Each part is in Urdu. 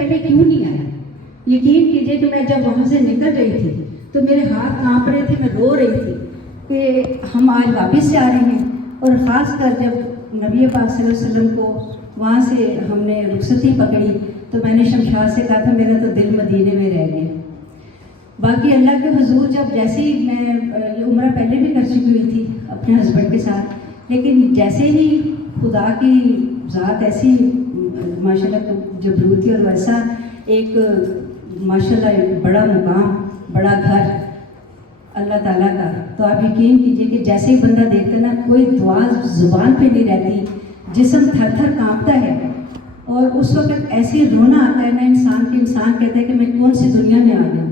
پہلے کیوں نہیں آیا؟ یقین کیجیے کہ میں جب وہاں سے نکل رہی تھی تو میرے ہاتھ کانپ رہے تھے، میں رو رہی تھی کہ ہم آج واپس سے آ رہے ہیں. اور خاص کر جب نبی پاک صلی اللہ علیہ وسلم کو وہاں سے ہم نے رخصتی پکڑی تو میں نے شمشاد سے کہا تھا میرا تو دل مدینے میں رہ گیا. باقی اللہ کے حضور جب جیسے ہی میں یہ عمرہ پہلے بھی کر چکی ہوئی تھی اپنے ہسبینڈ کے ساتھ، لیکن جیسے ہی خدا کی ذات ایسی ماشاء اللہ جبروت تھی اور ویسا ایک ماشاء اللہ بڑا مقام، بڑا گھر اللہ تعالیٰ کا، تو آپ یقین کیجئے کہ جیسے ہی بندہ دیکھتا ہے نا، کوئی دعا زبان پہ نہیں رہتی، جسم تھر تھر کانپتا ہے. اور اس وقت ایسے رونا آتا ہے نا انسان کے، انسان کہتا ہے کہ میں کون سی دنیا میں آ گیا.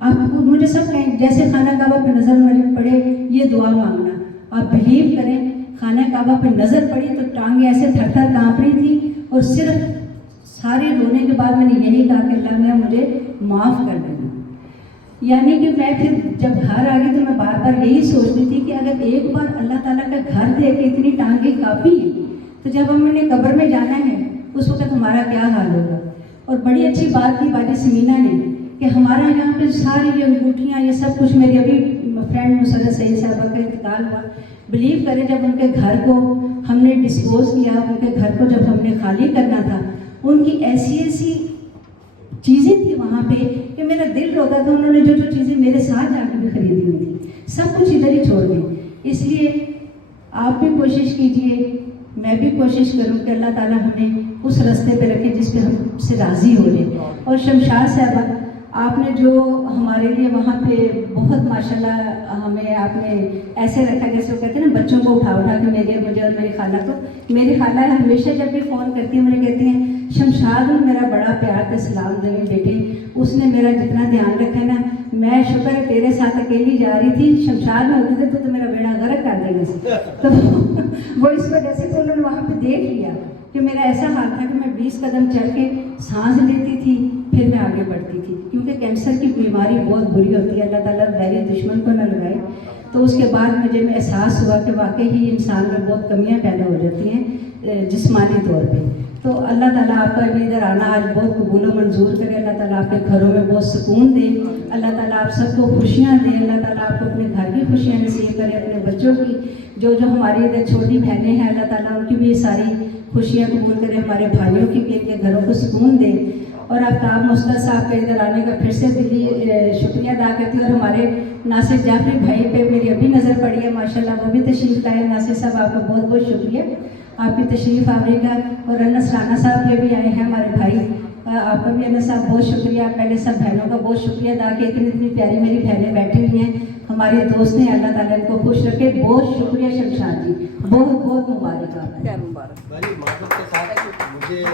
آپ مجھے سب کہیں جیسے خانہ کعبہ پہ نظر پڑے یہ دعا مانگنا. آپ بلیو کریں خانہ کعبہ پہ نظر پڑی تو ٹانگیں ایسے تھر تھر کانپ رہی تھی، اور صرف سارے رونے کے بعد میں نے یہی کہا کہ اللہ نے مجھے معاف کر دینا. یعنی کہ میں پھر جب گھر آ گئی تو میں بار بار یہی سوچتی تھی کہ اگر ایک بار اللہ تعالیٰ کا گھر دے کے اتنی ٹانگیں کافی ہیں تو جب ہم نے قبر میں جانا ہے اس وقت ہمارا کیا حال ہوگا. اور بڑی اچھی بات کی باجی سمینا نے کہ ہمارا یہاں پہ ساری یہ انگوٹھیاں یہ سب کچھ، میری ابھی فرینڈ مسرت سعید صاحبہ کا انتقال ہوا، بلیو کریں جب ان کے گھر کو ہم نے ڈسپوز کیا، ان کے گھر کو جب ہم نے خالی کرنا تھا، ان کی ایسی ایسی چیزیں تھیں وہاں پہ کہ میرا دل روتا تھا. انہوں نے جو جو چیزیں میرے ساتھ جا کے بھی خریدی ہوئی تھی سب کچھ ادھر ہی چھوڑ دیں. اس لیے آپ بھی کوشش کیجئے، میں بھی کوشش کروں کہ اللہ تعالیٰ ہمیں اس راستے پہ رکھے جس پہ ہم سے راضی ہو جائے. اور شمشاد صاحبہ آپ نے جو ہمارے لیے وہاں پہ بہت ماشاءاللہ ہمیں آپ نے ایسے رکھا جیسے وہ کہتے ہیں نا بچوں کو اٹھا کے مجھے اور میری خالہ کو. میری خالہ ہمیشہ جب بھی فون کرتی ہیں مجھے کہتی ہیں شمشاد میرا بڑا پیار کا سلام دیں بیٹی، اس نے میرا جتنا دھیان رکھا ہے نا، میں شکر ہے تیرے ساتھ اکیلی جا رہی تھی، شمشاد میں ہوتے تھے تو میرا بیڑا غرق کر دے گا. تو وہ اس وجہ سے تو انہوں نے وہاں پہ دیکھ لیا کہ میرا ایسا حال تھا کہ میں 20 قدم چل کے سانس لیتی تھی پھر میں آگے بڑھتی تھی، کیونکہ کینسر کی بیماری بہت بری ہوتی ہے، اللہ تعالیٰ غیر دشمن کو نہ لگائے. تو اس کے بعد مجھے احساس ہوا کہ واقعی ہی انسان میں بہت کمیاں پیدا ہو جاتی ہیں جسمانی طور پہ. تو اللہ تعالیٰ آپ کا بھی ادھر آنا آج بہت قبول و منظور کرے، اللہ تعالیٰ آپ کے گھروں میں بہت سکون دے، اللہ تعالیٰ آپ سب کو خوشیاں دے، اللہ تعالیٰ آپ کو اپنے گھر کی خوشیاں نصیب کرے، اپنے بچوں کی جو ہماری ادھر چھوٹی بہنیں ہیں اللہ تعالیٰ ان کی بھی ساری خوشیاں قبول کرے، ہمارے بھائیوں کی بھی کے گھروں کو سکون دے. اور آفتاب مستر صاحب کے ادھر آنے کا پھر سے دلی شکریہ ادا کرتی ہوں. اور ہمارے ناصر جعفری بھائی پہ میری ابھی نظر پڑی ہے ماشاءاللہ، وہ بھی تشریف لائے. ناصر صاحب آپ کا بہت بہت شکریہ آپ کی تشریف آنے کا. اور انس رانا صاحب یہ بھی آئے ہیں ہمارے بھائی، آپ کا بھی انس صاحب بہت شکریہ. پہلے سب بہنوں کا بہت شکریہ ادا کہ اتنی پیاری میری بہنیں بیٹھی ہوئی ہیں، ہمارے دوست ہیں، اللہ تعالیٰ ان کو خوش رکھے. بہت شکریہ شمشاد جی، بہت بہت مبارک. آپ مجھے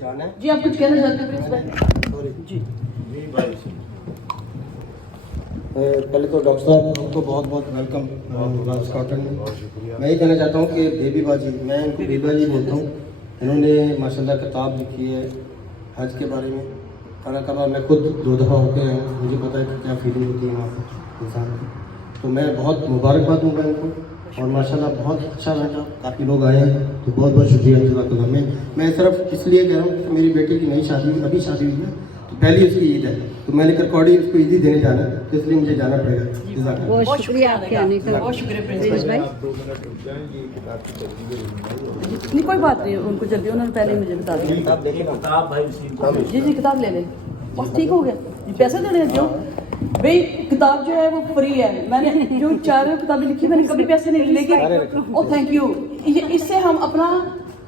جانا ہے جی، آپ کچھ کہنا چاہتے ہیں؟ جی پہلے تو ڈاکٹر صاحب کو بہت بہت ویلکم اسکاٹلینڈ میں. میں یہ کہنا چاہتا ہوں کہ بیبی باجی، میں ان کو بیبی باجی بولتا ہوں. انہوں نے ماشاءاللہ کتاب لکھی ہے حج کے بارے میں. خانہ کعبہ میں خود 2 دفعہ ہو کے آیا ہوں، مجھے پتہ ہے کہ کیا فیلنگ ہوتی ہے وہاں پر انسان کی. تو میں بہت مبارکباد دوں گا ان کو، اور ماشاءاللہ بہت اچھا لگا، کافی لوگ آئے ہیں تو بہت بہت شکریہ جزاک اللہ. میں صرف اس لیے کہہ رہا ہوں کہ میری بیٹی کی نئی شادی ہوئی، ابھی شادی ہوئی ہے، تو پہلی اس کی عید ہے، تو میں نے ریکارڈنگ اس کو عید ہی دینے جانا ہے، تو اس لیے مجھے جانا پڑے گا. جزاک اللہ. بہت شکریہ آپ کے آنے کا، بہت شکریہ پرنسپل بھائی. نہیں کوئی بات نہیں، ان کو جلدی انہوں نے پہلے مجھے بتا دیا. جی جی کتاب لے لیں، بس ٹھیک ہو گیا. پیسے دینے جو بھائی کتاب جو ہے وہ فری ہے. میں نے جو 4 کتابیں لکھی میں نے کبھی پیسے نہیں لیے، لیکن او تھینک یو. اس سے ہم اپنا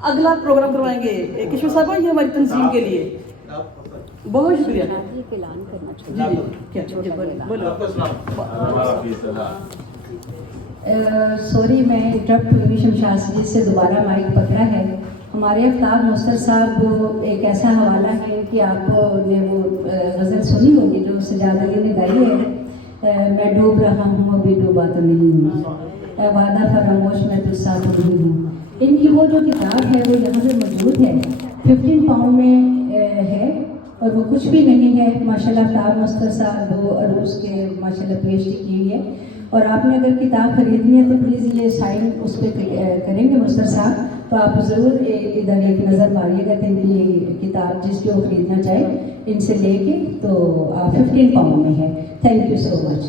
اگلا پروگرام کروائیں گے کشور صاحب، یہ ہماری تنظیم کے لیے. بہت شکریہ. سوری میں انٹرپٹ ہوئی شمشاد جی سے دوبارہ مائک پکڑا ہے. ہمارے آفتاب مستر صاحب ایک ایسا حوالہ ہے کہ آپ نے وہ غزل سنی ہوگی جو سجاد علی نے گائی ہے، میں ڈوب رہا ہوں ابھی ڈوبا تو نہیں ہوں، وعدہ فراموش میں تو ساتھ نہیں ہوں. ان کی وہ جو کتاب ہے وہ یہاں پہ موجود ہے، 15 پاؤنڈ میں ہے اور وہ کچھ بھی نہیں ہے. ماشاءاللہ آفتاب مستر صاحب 2 عروج کے ماشاءاللہ PhD کی ہوئی ہے. اور آپ نے اگر کتاب خریدنی ہے تو پلیز یہ سائن اس پہ کریں گے مستر صاحب. تو آپ ضرور ادھر ایک نظر ماریے گا کہ ان کی کتاب جس کو خریدنا چاہے ان سے لے کے تو 15 پاؤنڈ میں ہے. تھینک یو سو مچ.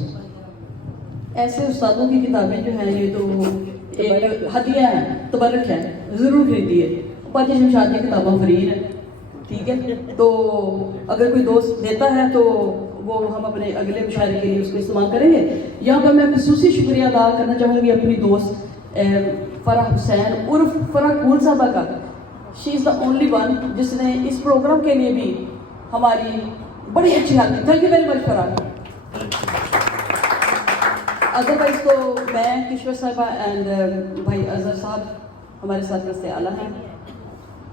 ایسے استادوں کی کتابیں جو ہیں یہ تو ایک ہدیہ ہے، تبرک ہے، ضرور خریدیے. پاجی شمشاد کی کتابیں فری ہیں، ٹھیک ہے. تو اگر کوئی دوست دیتا ہے تو وہ ہم اپنے اگلے مشاعرے کے لیے اس کو استعمال کریں گے. یہاں پر میں خصوصی شکریہ ادا کرنا چاہوں گی اپنی دوست فرح حسین عرف فرح کول صاحبہ کا. شی از دا اونلی ون جس نے اس پروگرام کے لیے بھی ہماری بڑی اچھی حالت کی. Thank you very much Farah. Otherwise تو میں کشور صاحبہ اینڈ بھائی اظہر صاحب ہمارے ساتھ رستے اعلیٰ ہیں،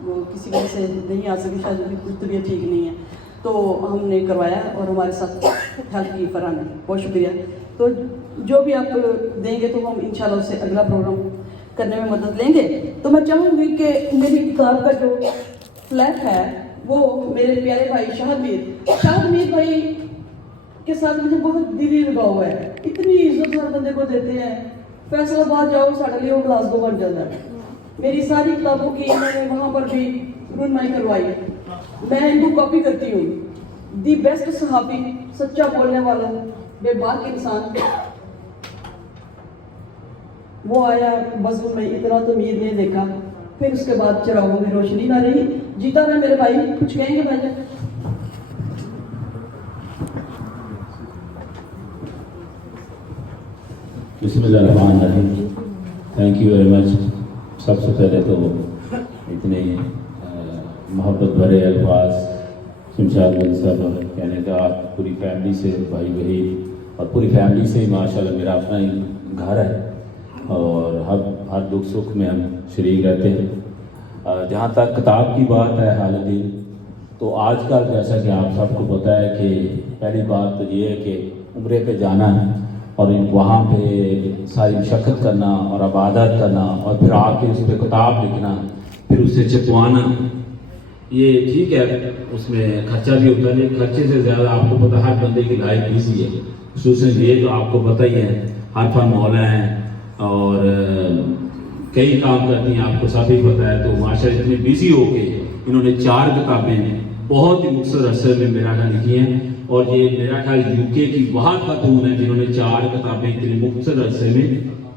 وہ کسی وجہ سے نہیں آ سکے، شاید ان کی کچھ طبیعت ٹھیک نہیں ہے، تو ہم نے کروایا اور ہمارے ساتھ ہیلپ کی فرح نے. بہت شکریہ. تو جو بھی آپ دیں گے تو ہم انشاءاللہ اس سے اگلا پروگرام کرنے میں مدد لیں گے. تو میں چاہوں گی کہ میری کتاب کا جو فلیٹ ہے وہ میرے پیارے بھائی شاہد میر بھائی کے ساتھ مجھے بہت دلی لگاؤ ہے. اتنی عزت ہر بندے کو دیتے ہیں. فیصل آباد جاؤ ساڑھے لیے وہ گلاسگو بن جاتا ہے. میری ساری کتابوں کی میں نے وہاں پر بھی رونمائی کروائی ہے. میں ان کو کاپی کرتی ہوں. دی بیسٹ صحافی، سچا بولنے والا، بے باک انسان. وہ آیا مضمون میں اتنا تو امید نہیں دیکھا، پھر اس کے بعد چراغوں میں روشنی نہ رہی. جیتا رہے میرے بھائی. کچھ کہیں گے بھائی جان؟ بسم اللہ الرحمن الرحیم. Thank you very much. سب سے پہلے تو اتنے محبت بھرے الفاظ شمشاد بھائی صاحب کہنے کا پوری فیملی سے، بھائی بہن اور پوری فیملی سے ماشاءاللہ میرا اپنا ہی گھر ہے اور ہر دکھ سکھ میں ہم شریک رہتے ہیں. جہاں تک کتاب کی بات ہے حال دل، تو آج کل جیسا کہ آپ سب کو پتہ ہے کہ پہلی بات تو یہ ہے کہ عمرے پہ جانا ہے اور وہاں پہ ساری مشقت کرنا اور عبادت کرنا اور پھر آ کے اس پہ کتاب لکھنا، پھر اسے چھپوانا. یہ ٹھیک ہے اس میں خرچہ بھی ہوتا ہے، لیکن خرچے سے زیادہ آپ کو پتہ ہر بندے کی لائف ایزی ہے. خصوصاً یہ تو آپ کو پتہ ہی ہے ہر فن مولا ہیں اور کئی کام کرتی ہیں، آپ کو سب ہی پتہ ہے. تو ماشاء اتنے بزی ہو کے انہوں نے 4 کتابیں بہت ہی مختصر عرصے میں میرا خیال لکھی ہیں. اور یہ میرا خیال یو کے کی بہت خاتون ہیں جنہوں نے 4 کتابیں اتنے مختصر عرصے میں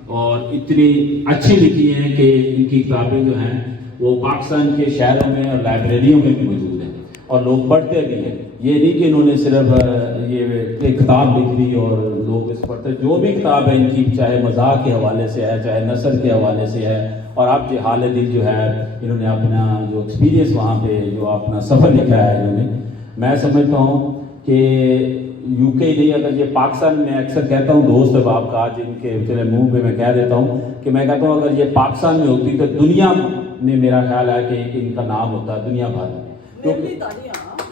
اور اتنی اچھی لکھی ہیں کہ ان کی کتابیں جو ہیں وہ پاکستان کے شہروں میں اور لائبریریوں میں بھی موجود ہیں اور لوگ پڑھتے بھی ہیں. یہ نہیں کہ انہوں نے صرف یہ کتاب لکھ لی اور لوگ اس پڑھتے. جو بھی کتاب ہے ان کی، چاہے مزاح کے حوالے سے ہے، چاہے نثر کے حوالے سے ہے، اور آپ کے حال دل جو ہے انہوں نے اپنا جو ایکسپیرینس وہاں پہ جو اپنا سفر لکھا ہے انہوں نے. میں سمجھتا ہوں کہ یو کے نہیں، اگر یہ پاکستان میں اکثر کہتا ہوں دوست احباب کا جن کے چلے منہ پہ میں کہہ دیتا ہوں کہ میں کہتا ہوں اگر یہ پاکستان میں ہوتی تو دنیا میں میرا خیال ہے کہ ان کا نام ہوتا ہے دنیا بھر میں.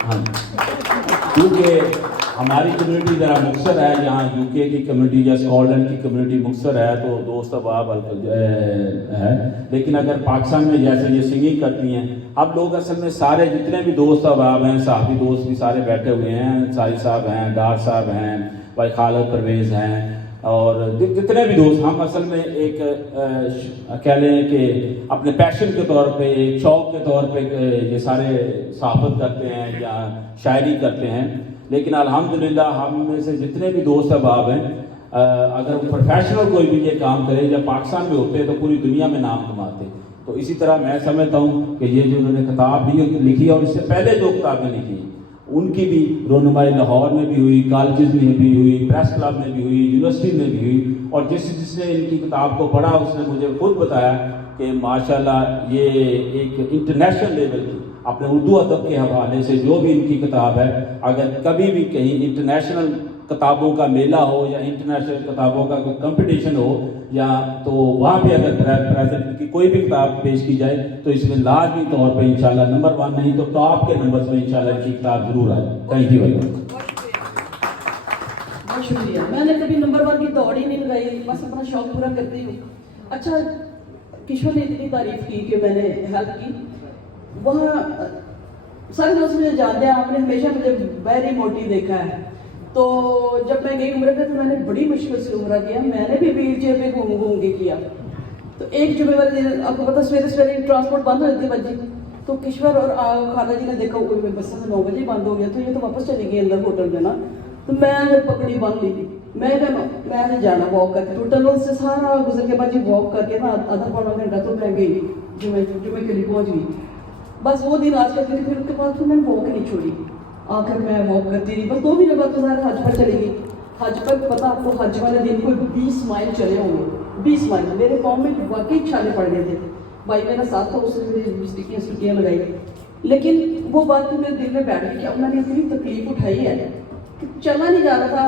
ہاں کیونکہ ہماری کمیونٹی ذرا مختصر ہے. یہاں یو کے کی کمیونٹی یا اسکاٹ لینڈ کی کمیونٹی مختصر ہے تو دوست احباب ہے. لیکن اگر پاکستان میں جیسے یہ سنگنگ کرتی ہیں، اب لوگ اصل میں سارے جتنے بھی دوست احباب ہیں، صحافی دوست بھی سارے بیٹھے ہوئے ہیں، ساری صاحب ہیں، ڈار صاحب ہیں، بھائی خالد پرویز ہیں اور جتنے بھی دوست، ہم اصل میں ایک کہہ لیں کہ اپنے پیشن کے طور پہ، ایک شوق کے طور پہ یہ سارے صحافت کرتے ہیں یا شاعری کرتے ہیں. لیکن الحمدللہ ہم میں سے جتنے بھی دوست احباب ہیں اگر پروفیشنل کوئی بھی یہ کام کرے یا پاکستان میں ہوتے تو پوری دنیا میں نام کماتے. تو اسی طرح میں سمجھتا ہوں کہ یہ جو انہوں نے کتاب بھی لکھی اور اس سے پہلے جو کتابیں لکھی ان کی بھی رونمائی لاہور میں بھی ہوئی، کالجز میں بھی ہوئی، پریس کلب میں بھی ہوئی، یونیورسٹی میں بھی ہوئی. اور جس نے ان کی کتاب کو پڑھا اس نے مجھے خود بتایا کہ ماشاءاللہ یہ ایک انٹرنیشنل لیول کی اپنے اردو ادب کے حوالے سے جو بھی ان کی کتاب ہے، اگر کبھی بھی کہیں انٹرنیشنل کتابوں کا میلہ ہو یا انٹرنیشنل کتابوں کا کوئی کمپٹیشن ہو یا تو وہاں پہ اگر پریزنٹ کی کوئی بھی کتاب پیش کی جائے تو اس میں لازمی طور پہ انشاءاللہ نمبر 1 نہیں تو ٹاپ کے نمبرز میں انشاءاللہ ان کی کتاب ضرور آئے. Thank you. بہت شکریہ. میں نے کبھی نمبر 1 کی دوڑ ہی نہیں لگائی، بس اپنا شوق پورا کرتی ہوں. اچھا کشور نے اتنی تعریف کی کہ میں نے ہیلپ کی. وہاں سارے دوست مجھے جانتے ہیں، آپ نے ہمیشہ مجھے ویری موٹی دیکھا ہے. تو جب میں گئی عمرے پہ تو میں نے بڑی مشکل سے عمرہ کیا. میں نے بھی ویل چیئر پہ گھوم کے کیا. تو ایک جمعے والے دن آپ کو پتا سویرے سویرے ٹرانسپورٹ بند ہو جاتی ہے بجے، تو کشور اور خالہ جی نے دیکھا بسیں 9 بجے بند ہو گیا تو یہ تو واپس چلے گئی اندر ہوٹل میں نا. تو میں نے پکڑی بند لی تھی، میں نے جانا واک کر کے، تو ٹنل سے سارا گزر کے بعد واک کر کے نا آدھا پونا گھنٹہ تو میں گئی جمعے کے لیے پہنچ گئی. بس وہ دن آج کل پھر اس کے بعد پھر میں نے واک نہیں چھوڑی، آخر میں واک کرتی رہی. بس 2 مہینے بعد تو سارا حج پر چلی گئی. حج پر پتا آپ کو حج والے دن کوئی 20 مائل چلے ہوں گے، 20 مائل. میرے پاؤں میں واقعی چھالے پڑ گئے تھے. بھائی میرا ساتھ تھا، اس نے میری سٹیاں لگائی. لیکن وہ بات تو میرے دل میں بیٹھ گئی کہ اب میں نے اتنی تکلیف اٹھائی ہے کہ چلنا نہیں جا رہا تھا،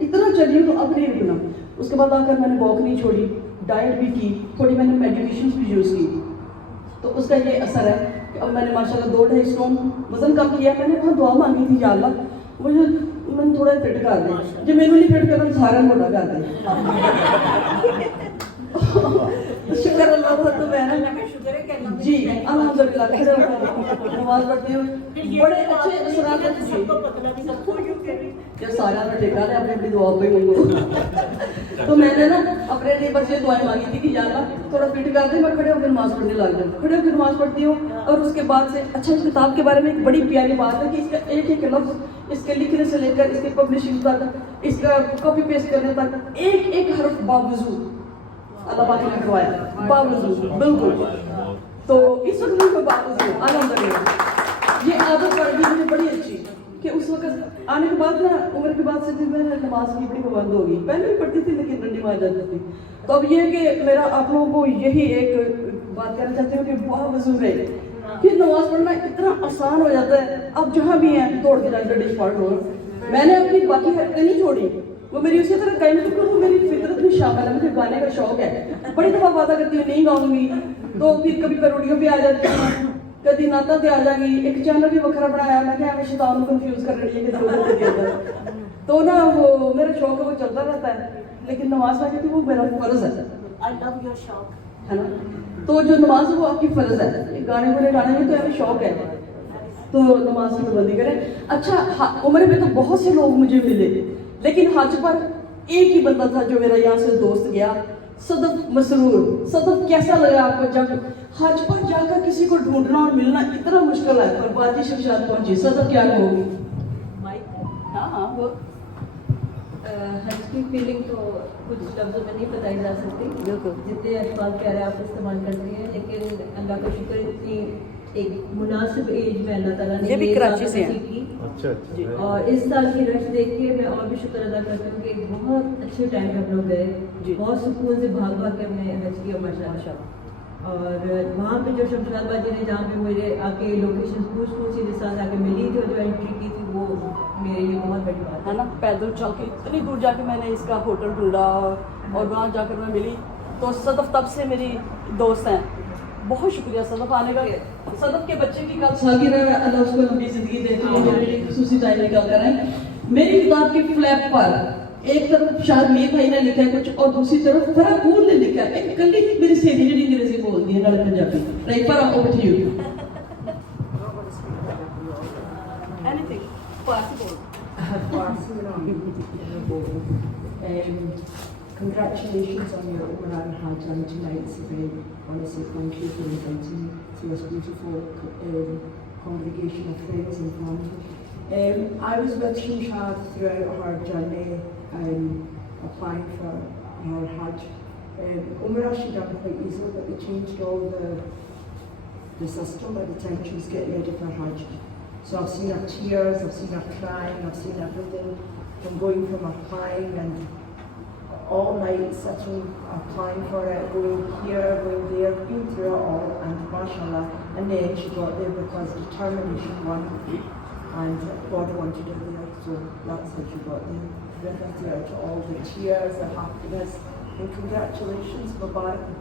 اتنا چلی ہوں تو اب نہیں رکنا. اس کے بعد آ کر میں نے واک نہیں چھوڑی، ڈائٹ بھی کی، تھوڑی میں نے میڈیکیشنز بھی یوز کی. تو اس کا یہ اثر ہے کہ اب میں نے ماشاءاللہ 2.5 اسٹون وزن کم کیا. میں نے وہاں دعا مانگی تھی، یا اللہ مجھے میں تھوڑا فٹ کر دیں، جو میرے نہیں فٹ کرنا سارا موٹا کر دیں. شکر اللہ کا. تو میں نے جی الحمدللہ نماز پڑھتی ہوں، بڑے اچھے اثرات ہیں. کیا سارا میں ٹھیکا ہے اپنی دعا پہ ہوں. تو میں نے نا اپنے لیے بس یہ دعائیں مانگی تھی کہ یا اللہ تھوڑا فٹ کر دیں، میں کھڑے ہو کے نماز پڑھنے لگ جاؤں. کھڑے ہو کے نماز پڑھتی ہوں. اور اس کے بعد سے اچھا اس کتاب کے بارے میں ایک بڑی پیاری بات ہے کہ اس کا ایک ایک لفظ، اس کے لکھنے سے لے کر اس کے پبلشنگ تک، اس کا کاپی پیسٹ کرنے تک، ایک ایک حرف باوضو اللہ پاک نے کروایا، باوضو بالکل. تو اس وقت میں باوضو الحمدللہ یہ عادت پڑ گئی مجھے بڑی اچھی کہ اس وقت آنے کے بعد نا عمر کے بعد سے پھر میں نماز کی بڑی پابند ہو گئی. پہلے بھی پڑھتی تھی لیکن ڈنڈی مار جاتی تھی. تو اب یہ کہ میرا آپ لوگوں کو یہی ایک بات کہنا چاہتی ہوں کہ باوضو رہے. پھر نماز پڑھنا اتنا آسان ہو جاتا ہے. اب جہاں بھی ہیں دوڑ کے جا کر ڈش پڑھ لو. میں نے اپنی باقی حرکتیں نہیں چھوڑی، وہ میری اسی طرح قائم تھی، وہ میری فطرت میں شامل ہے. مجھے گانے کا شوق ہے، بڑی دفعہ وعدہ کرتی ہوں نہیں گاؤں گی، تو پھر کبھی کروڑیوں پہ آ جاتی ہوں، کبھی ناتا پہ آ جا گی. ایک چینل بھی وکھرا بنایا میں کہ ہمیں شیطان کو کنفیوز کر رہی ہے کہ دو کے اندر. تو نا وہ میرا شوق ہے وہ چلتا رہتا ہے. لیکن نماز پڑھنے کی وہ میرا فرض ہے. I love your شوق ہے نا. تو جو نماز ہے وہ آپ کی فرض ہے. گانے گانے گانے میں تو ہمیں شوق ہے تو نماز کی پابندی کریں. اچھا عمر میں تو بہت سے لوگ مجھے ملے، لیکن حج پر ایک ہی بندہ تھا جو میرا یہاں سے دوست گیا، صدف مسرور. صدف کیسا لگا آپ کو جب حج پر جا کر کسی کو ڈھونڈنا اور ملنا اتنا مشکل ہے، پر باجی شمشاد پہنچی. صدف کیا کہو گی؟ ہاں وہ حج کی فیلنگ تو کچھ لفظوں میں نہیں بتائی جا سکتی، جتنے الفاظ کہہ رہے ہیں آپ استعمال کرتی ہیں. لیکن اللہ کا شکر اتنی ایک مناسب ایج میں اللہ تعالیٰ نے یہ بھی کراچی سے ہیں. کی. اور اس سال کی رش دیکھ کے میں اور بھی شکر ادا کرتی ہوں کہ بہت اچھے ٹائم پہ ہم لوگ گئے، بہت سکون سے بھاگ بھاگ کے ہم نے حج کیا ماشاء اللہ. اور وہاں پہ جو شمشاد باجی نے جہاں پہ مجھے آ کے لوکیشن پوچھ کے ساتھ آ کے ملی تھی اور جو انٹری کی تھی وہ میرے لیے بہت بڑی بات ہے نا. پیدل چل کے اتنی دور جا کے میں نے اس کا ہوٹل ڈھونڈا اور وہاں جا کر میں ملی. تو صدف تب سے میری دوست ہیں. بہت شکریہ صدف آنے کا. صدف کے بچے کی کل سالگرہ ہے، اللہ اس کو لمبی زندگی دے تو میرے لیے خصوصی ٹائم نکال کر آئیں. میری کتاب کی فلیپ پر ایک طرف شاید میر بھائی نے لکھا ہے کچھ اور دوسری طرف فرا پور نے لکھا ہے. ایک کلی میری سہیلی جڑی انگریزی بولتی ہے نالے پنجابی. رائٹ پر آپ over to you. Anything possible. Congratulations on your Umrah and Hajj, and tonight's event. I want to say thank you for inviting me to this beautiful congregation of friends and family. I was with Shimshad throughout her journey applying for her Hajj. Umrah she done quite easily, but we changed all the system by the time she was getting ready for Hajj. So I've seen her tears, I've seen her crying, I've seen everything from going from applying and all night sitting, applying for it, going here, going there, been through it all, and mashallah, and then she got there because determination won, and God wanted her there, so that's how she got there. With her to all the tears, the happiness, and congratulations, Mubarak,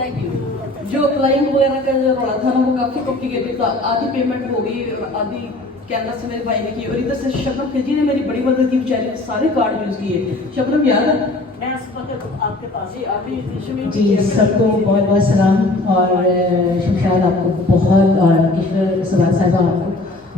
Thank you. جو اپلائنگ وغیرہ کا جو روڑا تھا نا وہ کافی کمپلیکیٹڈ تھا. آدھی پیمنٹ ہو گئی اور آدھی کینیڈا سے میرے بھائی نے کی. اور ادھر سے شبنم خجی نے میری بڑی مدد کی. بیچاری نے سارے کارڈ یوز کیے. شبنم یاد ہے؟ میں اس وقت آپ کے پاس جی سب کو بہت بہت سلام. اور شمشاد آپ کو بہت اور کشور صبح صاحبہ آپ کو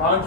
5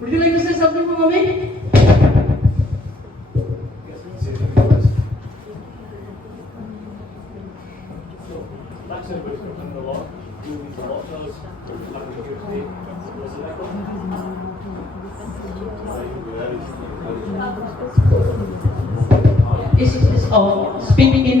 would you like to say something for mommy? Is speaking in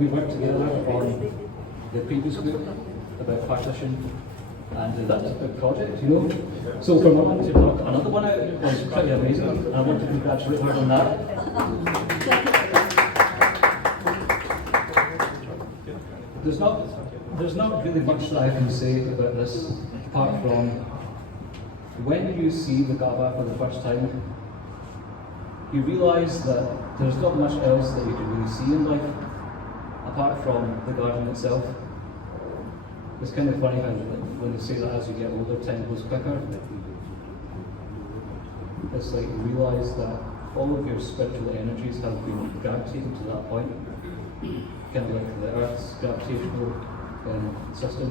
We worked together on the previous book about partition, and that's a big project, you know. So for Mum to knock another one out was pretty amazing, and I want to congratulate her on that. There's not really much that I can say about this, apart from when you see the Kaaba for the first time, you realise that there's not much else that you can really see in life, apart from the garden itself. It's kind of funny how when they say that as you get older, time goes quicker. It's like you realise that all of your spiritual energies have been gravitated to that point, kind of like the Earth's gravitational system.